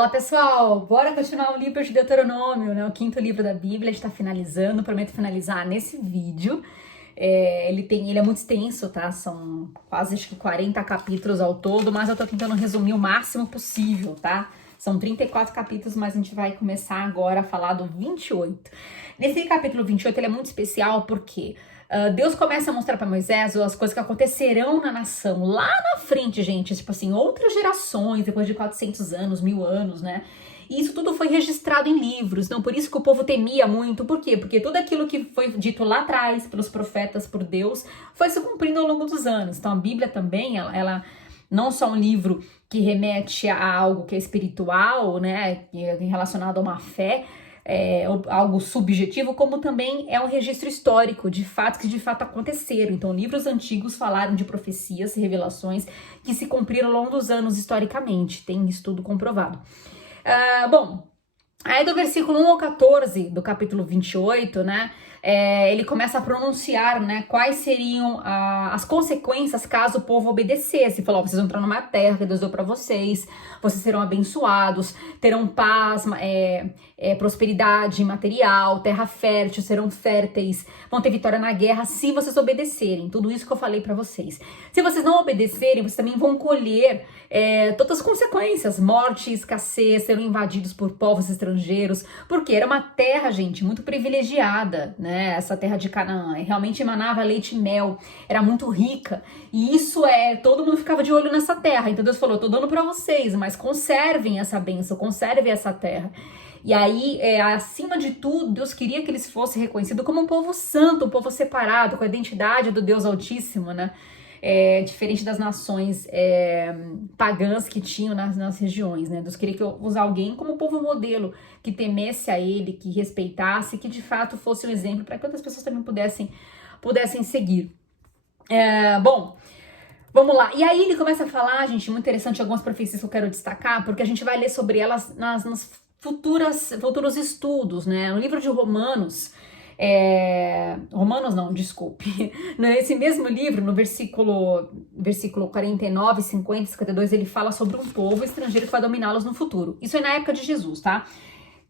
Olá pessoal, bora continuar o livro de Deuteronômio, né? O quinto livro da Bíblia, a gente tá finalizando, prometo finalizar nesse vídeo. Ele é muito extenso, tá? São quase acho que 40 capítulos ao todo, mas eu tô tentando resumir o máximo possível, tá? São 34 capítulos, mas a gente vai começar agora a falar do 28. Nesse capítulo 28 ele é muito especial porque Deus começa a mostrar para Moisés as coisas que acontecerão na nação lá na frente, gente, tipo assim, outras gerações, depois de 400 anos, 1000 anos, né? E isso tudo foi registrado em livros, então por isso que o povo temia muito. Por quê? Porque tudo aquilo que foi dito lá atrás pelos profetas, por Deus, foi se cumprindo ao longo dos anos. Então a Bíblia também, ela não só um livro que remete a algo que é espiritual, né, relacionado a uma fé, algo subjetivo, como também é um registro histórico de fatos que de fato aconteceram. Então, livros antigos falaram de profecias, revelações que se cumpriram ao longo dos anos historicamente, tem estudo comprovado. Bom, aí do versículo 1 ao 14 do capítulo 28, né, ele começa a pronunciar, né, quais seriam as consequências caso o povo obedecesse. Falou, vocês vão entrar numa terra que Deus deu para vocês serão abençoados, terão paz, prosperidade material, terra fértil, serão férteis, vão ter vitória na guerra se vocês obedecerem. Tudo isso que eu falei para vocês. Se vocês não obedecerem, vocês também vão colher todas as consequências, morte, escassez, serão invadidos por povos estrangeiros, porque era uma terra, gente, muito privilegiada, né? Essa terra de Canaã realmente emanava leite e mel, era muito rica, e isso todo mundo ficava de olho nessa terra. Então Deus falou, eu tô dando para vocês, mas conservem essa bênção, conservem essa terra. E aí, acima de tudo, Deus queria que eles fossem reconhecidos como um povo santo, um povo separado, com a identidade do Deus Altíssimo, né? Diferente das nações pagãs que tinham nas regiões, né? Deus queria que usar alguém como povo modelo, que temesse a ele, que respeitasse, que de fato fosse um exemplo para que outras pessoas também pudessem seguir. Bom, vamos lá. E aí ele começa a falar, gente, muito interessante, algumas profecias que eu quero destacar, porque a gente vai ler sobre elas nos futuros estudos, né? No livro de Romanos, Romanos não, desculpe. Nesse mesmo livro, no versículo 49, 50, 52, ele fala sobre um povo estrangeiro que vai dominá-los no futuro. Isso é na época de Jesus, tá?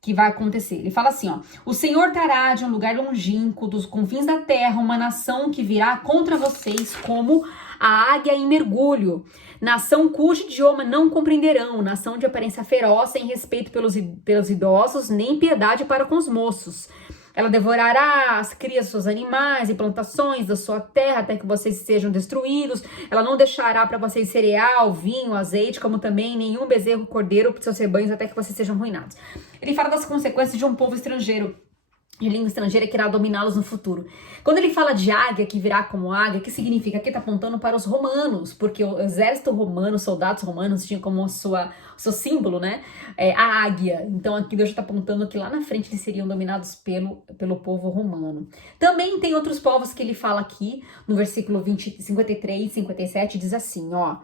Que vai acontecer. Ele fala assim, ó: o Senhor trará de um lugar longínquo, dos confins da terra, uma nação que virá contra vocês como a águia em mergulho, nação cujo idioma não compreenderão, nação de aparência feroz, sem respeito pelos idosos, nem piedade para com os moços. Ela devorará as crias dos seus animais e plantações da sua terra até que vocês sejam destruídos. Ela não deixará para vocês cereal, vinho, azeite, como também nenhum bezerro cordeiro para seus rebanhos até que vocês sejam arruinados. Ele fala das consequências de um povo estrangeiro, de língua estrangeira, que irá dominá-los no futuro. Quando ele fala de águia, que virá como águia, que significa? Aqui está apontando para os romanos, porque o exército romano, os soldados romanos tinham como o seu símbolo, né, a águia. Então aqui Deus está apontando que lá na frente eles seriam dominados pelo povo romano. Também tem outros povos que ele fala aqui, no versículo 53, 57, diz assim, ó: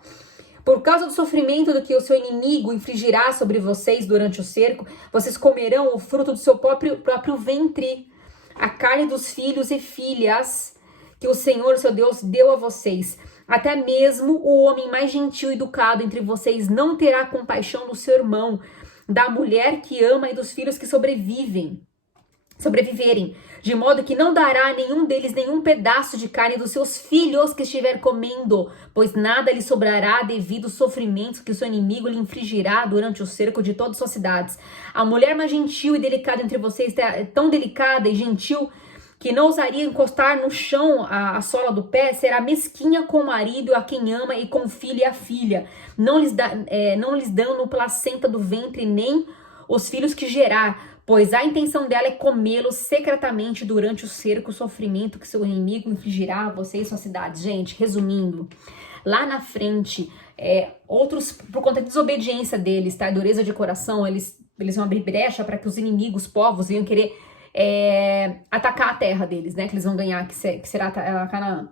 por causa do sofrimento do que o seu inimigo infligirá sobre vocês durante o cerco, vocês comerão o fruto do seu próprio ventre, a carne dos filhos e filhas que o Senhor, seu Deus, deu a vocês. Até mesmo o homem mais gentil e educado entre vocês não terá compaixão do seu irmão, da mulher que ama e dos filhos que sobreviverem, de modo que não dará a nenhum deles nenhum pedaço de carne dos seus filhos que estiver comendo, pois nada lhe sobrará devido aos sofrimentos que o seu inimigo lhe infligirá durante o cerco de todas as suas cidades. A mulher mais gentil e delicada entre vocês é tão delicada e gentil que não ousaria encostar no chão a sola do pé, será mesquinha com o marido a quem ama e com o filho e a filha. Não lhes dão no placenta do ventre nem os filhos que gerar, pois a intenção dela é comê-los secretamente durante o cerco, o sofrimento que seu inimigo infligirá a você e suas cidades. Gente, resumindo, lá na frente, outros, por conta da desobediência deles, tá? Dureza de coração, eles vão abrir brecha para que os inimigos, povos, venham querer atacar a terra deles, né? Que eles vão ganhar, que será a Canaã.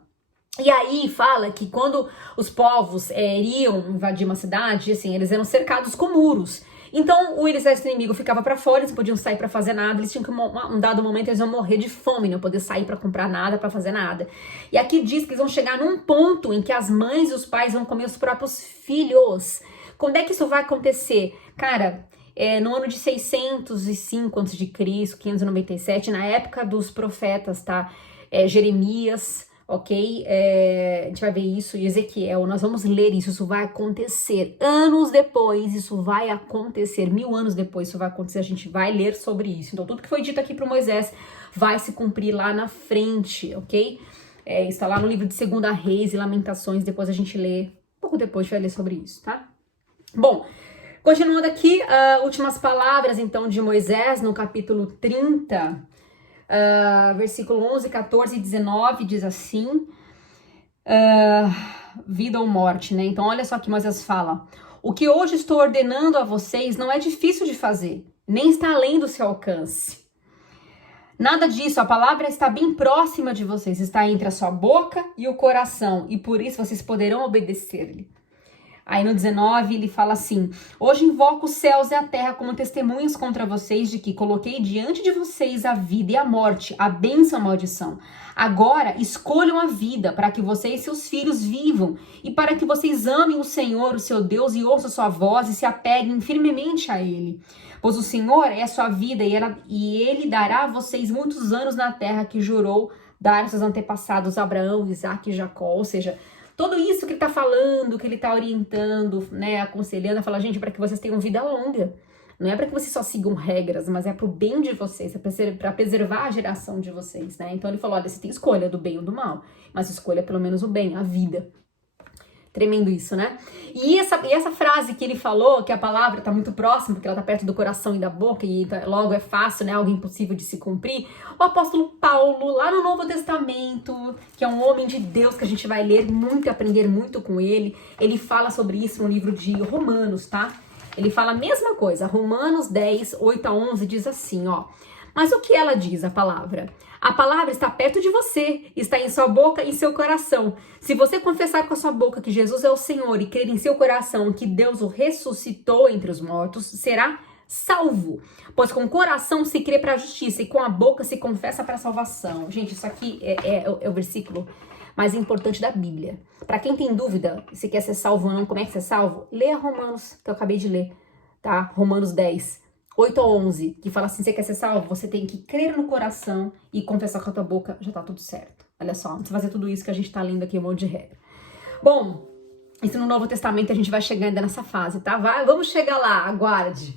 E aí fala que quando os povos iriam invadir uma cidade, assim, eles eram cercados com muros. Então, o exército inimigo ficava para fora, eles não podiam sair para fazer nada, eles tinham que, um dado momento, eles iam morrer de fome, não poder sair para comprar nada, para fazer nada. E aqui diz que eles vão chegar num ponto em que as mães e os pais vão comer os próprios filhos. Quando é que isso vai acontecer? Cara, no ano de 605 a.C., 597, na época dos profetas, tá? Jeremias, ok? A gente vai ver isso, e Ezequiel, nós vamos ler isso, isso vai acontecer. Anos depois, isso vai acontecer, 1000 anos depois isso vai acontecer, a gente vai ler sobre isso. Então, tudo que foi dito aqui para Moisés vai se cumprir lá na frente, ok? Está lá no livro de 2 Reis e Lamentações, depois a gente lê, pouco depois a gente vai ler sobre isso, tá? Bom, continuando aqui, últimas palavras, então, de Moisés, no capítulo 30, versículo 11, 14 e 19, diz assim, vida ou morte, né? Então, olha só que Moisés fala. O que hoje estou ordenando a vocês não é difícil de fazer, nem está além do seu alcance. Nada disso, a palavra está bem próxima de vocês, está entre a sua boca e o coração, e por isso vocês poderão obedecer-lhe. Aí no 19 ele fala assim, hoje invoco os céus e a terra como testemunhas contra vocês de que coloquei diante de vocês a vida e a morte, a bênção e a maldição. Agora escolham a vida para que vocês e seus filhos vivam e para que vocês amem o Senhor, o seu Deus, e ouçam sua voz e se apeguem firmemente a Ele. Pois o Senhor é a sua vida e Ele dará a vocês muitos anos na terra que jurou dar aos seus antepassados Abraão, Isaque e Jacó. Ou seja, tudo isso que ele está falando, que ele está orientando, né, aconselhando, fala, gente, para que vocês tenham vida longa. Não é para que vocês só sigam regras, mas é para o bem de vocês, é para preservar a geração de vocês, né? Então ele falou, olha, você tem escolha do bem ou do mal, mas escolha pelo menos o bem, a vida. Tremendo isso, né? E essa frase que ele falou, que a palavra está muito próxima, porque ela está perto do coração e da boca, e logo é fácil, né? Algo impossível de se cumprir. O apóstolo Paulo, lá no Novo Testamento, que é um homem de Deus que a gente vai ler muito e aprender muito com ele, ele fala sobre isso no livro de Romanos, tá? Ele fala a mesma coisa. Romanos 10, 8 a 11 diz assim, ó. Mas o que ela diz, a palavra? A palavra está perto de você, está em sua boca e em seu coração. Se você confessar com a sua boca que Jesus é o Senhor e crer em seu coração que Deus o ressuscitou entre os mortos, será salvo. Pois com o coração se crê para a justiça e com a boca se confessa para a salvação. Gente, isso aqui é o versículo mais importante da Bíblia. Para quem tem dúvida se quer ser salvo ou não, como é que você é salvo, leia Romanos, que eu acabei de ler, tá? Romanos 10. 8 a 11, que fala assim, você quer ser salvo? Você tem que crer no coração e confessar com a tua boca, já tá tudo certo. Olha só, não precisa fazer tudo isso que a gente tá lendo aqui, um monte de regra. Bom, isso no Novo Testamento a gente vai chegar ainda nessa fase, tá? Vamos chegar lá, aguarde.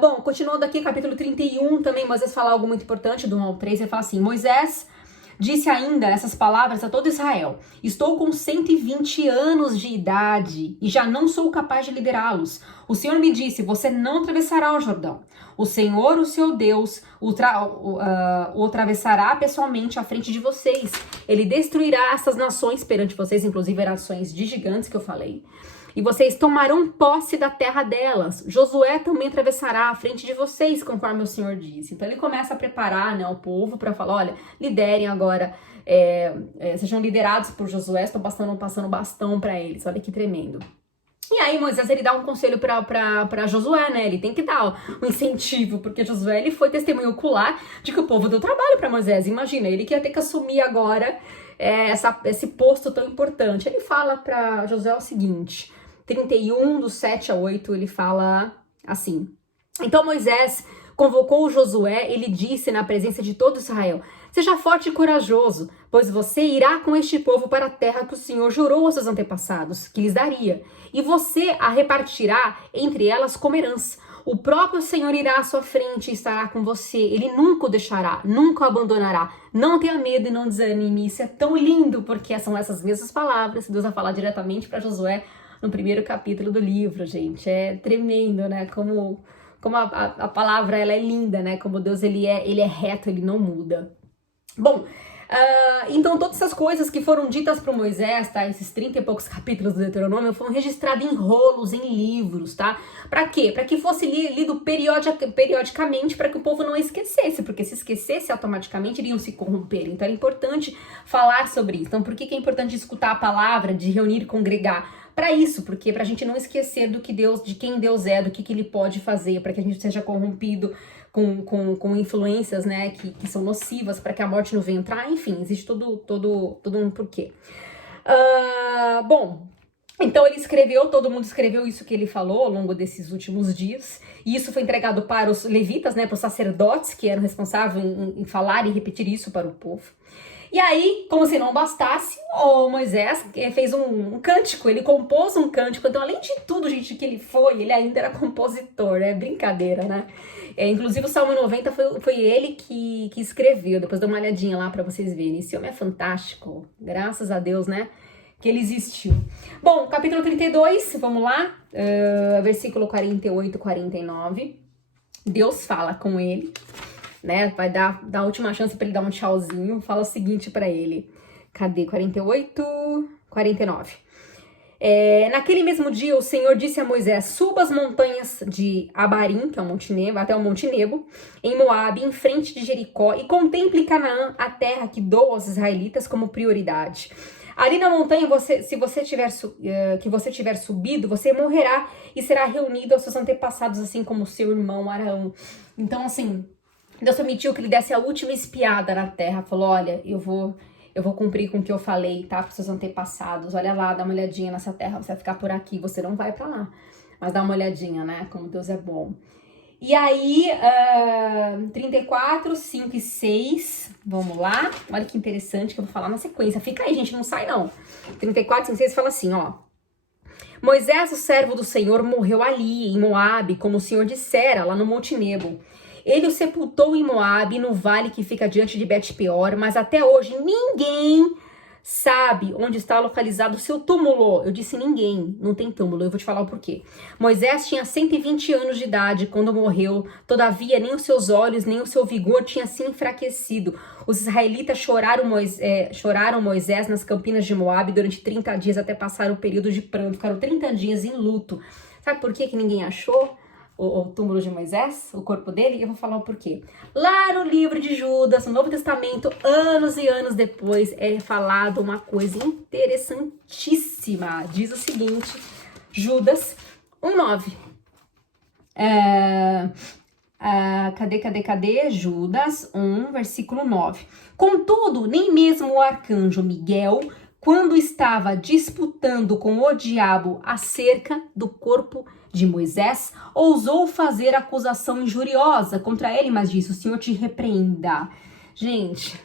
Bom, continuando aqui, capítulo 31, também Moisés fala algo muito importante, do 1 ao 3, ele fala assim, Moisés disse ainda essas palavras a todo Israel, estou com 120 anos de idade e já não sou capaz de liderá-los. O Senhor me disse, você não atravessará o Jordão. O Senhor, o seu Deus, o atravessará pessoalmente à frente de vocês. Ele destruirá essas nações perante vocês, inclusive nações de gigantes que eu falei. E vocês tomarão posse da terra delas. Josué também atravessará à frente de vocês, conforme o Senhor disse. Então ele começa a preparar, né, o povo para falar, olha, liderem agora, sejam liderados por Josué, estão passando bastão para eles. Olha que tremendo. E aí Moisés, ele dá um conselho para Josué, né? Ele tem que dar um incentivo, porque Josué, ele foi testemunho ocular de que o povo deu trabalho para Moisés. Imagina, ele que ia ter que assumir agora esse posto tão importante. Ele fala para Josué o seguinte, 31, do 7 a 8, ele fala assim. Então Moisés convocou Josué, ele disse na presença de todo Israel, seja forte e corajoso, pois você irá com este povo para a terra que o Senhor jurou aos seus antepassados, que lhes daria, e você a repartirá entre elas como herança. O próprio Senhor irá à sua frente e estará com você, ele nunca o deixará, nunca o abandonará. Não tenha medo e não desanime, isso é tão lindo, porque são essas mesmas palavras que Deus vai falar diretamente para Josué, no primeiro capítulo do livro, gente. É tremendo, né? Como a palavra, ela é linda, né? Como Deus, ele é reto, ele não muda. Bom, então todas essas coisas que foram ditas para Moisés, tá? Esses 30 e poucos capítulos do Deuteronômio foram registrados em rolos, em livros, tá? Para quê? Para que fosse lido periodicamente, para que o povo não esquecesse, porque se esquecesse automaticamente iriam se corromper. Então é importante falar sobre isso. Então por que é importante escutar a palavra, de reunir e congregar? Para isso, porque pra gente não esquecer do que Deus, de quem Deus é, do que ele pode fazer, para que a gente seja corrompido com influências, né, que são nocivas, para que a morte não venha entrar, enfim, existe todo um porquê. Bom, Então ele escreveu, todo mundo escreveu isso que ele falou ao longo desses últimos dias. E isso foi entregado para os levitas, né, para os sacerdotes, que eram responsáveis em falar e repetir isso para o povo. E aí, como se não bastasse, o Moisés fez um cântico, ele compôs um cântico. Então, além de tudo, gente, que ele ainda era compositor, é brincadeira, né? Inclusive, o Salmo 90 foi ele que escreveu. Depois dá uma olhadinha lá para vocês verem. Esse homem é fantástico, graças a Deus, né? Que ele existiu. Bom, capítulo 32, vamos lá, versículo 48 e 49. Deus fala com ele, né? Vai dar a última chance para ele dar um tchauzinho. Fala o seguinte para ele. Cadê? 48, 49. Naquele mesmo dia, o Senhor disse a Moisés: suba as montanhas de Abarim, que é o Monte Nebo, até o Monte Nebo, em Moabe, em frente de Jericó, e contemple Canaã, a terra que dou aos israelitas como prioridade. Ali na montanha, se você tiver subido, você morrerá e será reunido aos seus antepassados, assim como o seu irmão Arão. Então, assim, Deus permitiu que ele desse a última espiada na terra. Falou: olha, eu vou cumprir com o que eu falei, tá? Para os seus antepassados. Olha lá, dá uma olhadinha nessa terra. Você vai ficar por aqui, você não vai para lá. Mas dá uma olhadinha, né? Como Deus é bom. E aí, 34, 5 e 6, vamos lá. Olha que interessante que eu vou falar na sequência. Fica aí, gente, não sai não. 34, 5 e 6 fala assim, ó. Moisés, o servo do Senhor, morreu ali, em Moabe, como o Senhor dissera, lá no Monte Nebo. Ele o sepultou em Moabe, no vale que fica diante de Bet-peor, mas até hoje ninguém sabe onde está localizado o seu túmulo. Eu disse ninguém, não tem túmulo, eu vou te falar o porquê. Moisés tinha 120 anos de idade quando morreu, todavia nem os seus olhos, nem o seu vigor tinha se enfraquecido. Os israelitas choraram Moisés nas campinas de Moabe durante 30 dias até passar o período de pranto, ficaram 30 dias em luto. Sabe por que ninguém achou o túmulo de Moisés, o corpo dele? Eu vou falar o porquê. Lá no livro de Judas, no Novo Testamento, anos e anos depois, é falado uma coisa interessantíssima. Diz o seguinte, Judas 1:9. Cadê? Judas 1, versículo 9. Contudo, nem mesmo o arcanjo Miguel, quando estava disputando com o diabo acerca do corpo de Moisés, ousou fazer acusação injuriosa contra ele, mas disse: o Senhor te repreenda. Gente,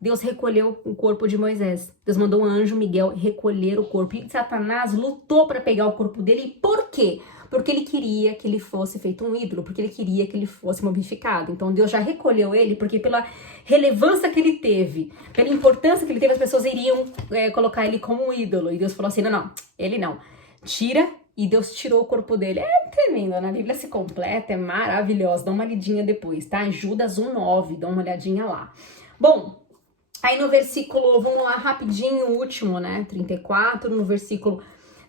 Deus recolheu o corpo de Moisés. Deus mandou o anjo Miguel recolher o corpo. E Satanás lutou para pegar o corpo dele. Por quê? Porque ele queria que ele fosse feito um ídolo, porque ele queria que ele fosse momificado. Então Deus já recolheu ele, porque pela relevância que ele teve, pela importância que ele teve, as pessoas iriam colocar ele como um ídolo. E Deus falou assim, não, ele não. Tira, e Deus tirou o corpo dele. É tremendo, na Bíblia se completa, é maravilhosa. Dá uma lidinha depois, tá? Em Judas 1:9, dá uma olhadinha lá. Bom, aí no versículo, vamos lá rapidinho, o último, né? 34, no versículo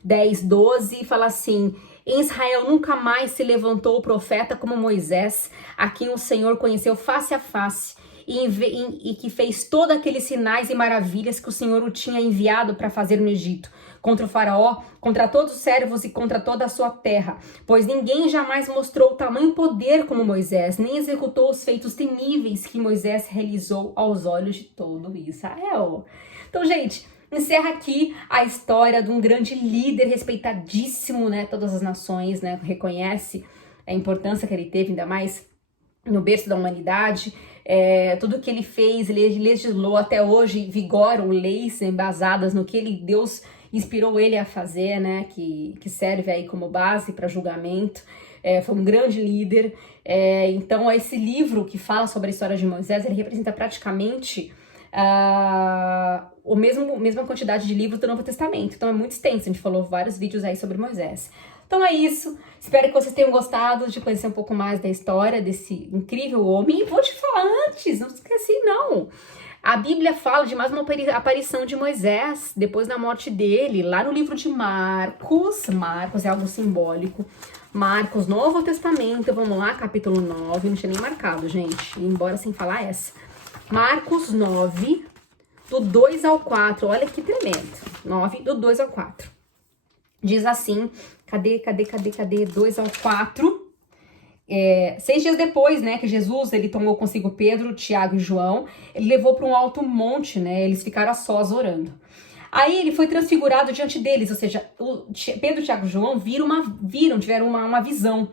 10, 12, fala assim: em Israel nunca mais se levantou o profeta como Moisés, a quem o Senhor conheceu face a face, e que fez todos aqueles sinais e maravilhas que o Senhor o tinha enviado para fazer no Egito, contra o faraó, contra todos os servos e contra toda a sua terra. Pois ninguém jamais mostrou tamanho poder como Moisés, nem executou os feitos temíveis que Moisés realizou aos olhos de todo Israel. Então, gente, encerra aqui a história de um grande líder respeitadíssimo, né? Todas as nações, né? Reconhece a importância que ele teve, ainda mais no berço da humanidade. Tudo que ele fez, ele legislou, até hoje vigoram leis embasadas no que Deus inspirou ele a fazer, né? Que serve aí como base para julgamento. Foi um grande líder. Então, esse livro que fala sobre a história de Moisés, ele representa praticamente a mesma quantidade de livros do Novo Testamento. Então é muito extenso, a gente falou vários vídeos aí sobre Moisés. Então é isso, espero que vocês tenham gostado de conhecer um pouco mais da história desse incrível homem. E vou te falar antes, não esqueci não, a Bíblia fala de mais uma aparição de Moisés depois da morte dele, lá no livro de Marcos. Marcos é algo simbólico. Marcos, Novo Testamento, vamos lá, capítulo 9, não tinha nem marcado, gente, embora sem falar essa. Marcos 9, do 2 ao 4, olha que tremendo. 9, do 2 ao 4. Diz assim, cadê? 2 ao 4. 6 dias depois, né, que Jesus, ele tomou consigo Pedro, Tiago e João, ele levou para um alto monte, né, eles ficaram a sós orando. Aí ele foi transfigurado diante deles, ou seja, Pedro, Tiago e João tiveram uma visão.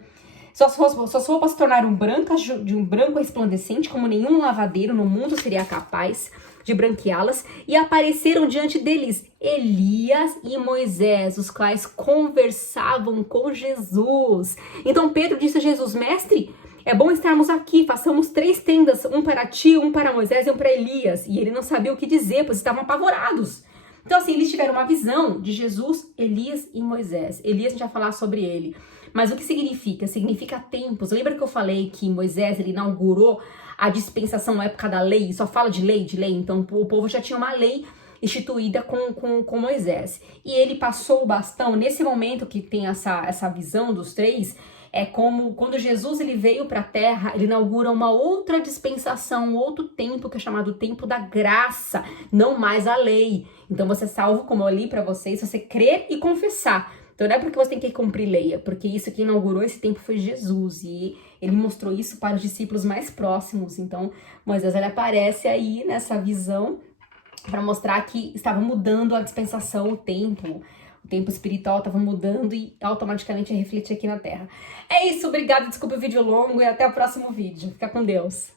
Suas roupas se tornaram brancas, de um branco resplandecente, como nenhum lavadeiro no mundo seria capaz de branqueá-las, e apareceram diante deles Elias e Moisés, os quais conversavam com Jesus. Então Pedro disse a Jesus: Mestre, é bom estarmos aqui, façamos 3 tendas, um para ti, um para Moisés e um para Elias. E ele não sabia o que dizer, pois estavam apavorados. Então assim, eles tiveram uma visão de Jesus, Elias e Moisés. Elias, a gente vai falar sobre ele. Mas o que significa? Significa tempos. Lembra que eu falei que Moisés, ele inaugurou a dispensação na época da lei? Só fala de lei. Então o povo já tinha uma lei instituída com Moisés. E ele passou o bastão. Nesse momento que tem essa visão dos 3, é como quando Jesus ele veio para a terra, ele inaugura uma outra dispensação, um outro tempo que é chamado tempo da graça, não mais a lei. Então você é salvo, como eu li para vocês, se você crer e confessar. Então não é porque você tem que cumprir lei, é porque isso que inaugurou esse tempo foi Jesus, e ele mostrou isso para os discípulos mais próximos. Então Moisés ele aparece aí nessa visão para mostrar que estava mudando a dispensação, o tempo espiritual estava mudando e automaticamente ia refletir aqui na Terra. É isso, obrigada, desculpa o vídeo longo e até o próximo vídeo. Fica com Deus.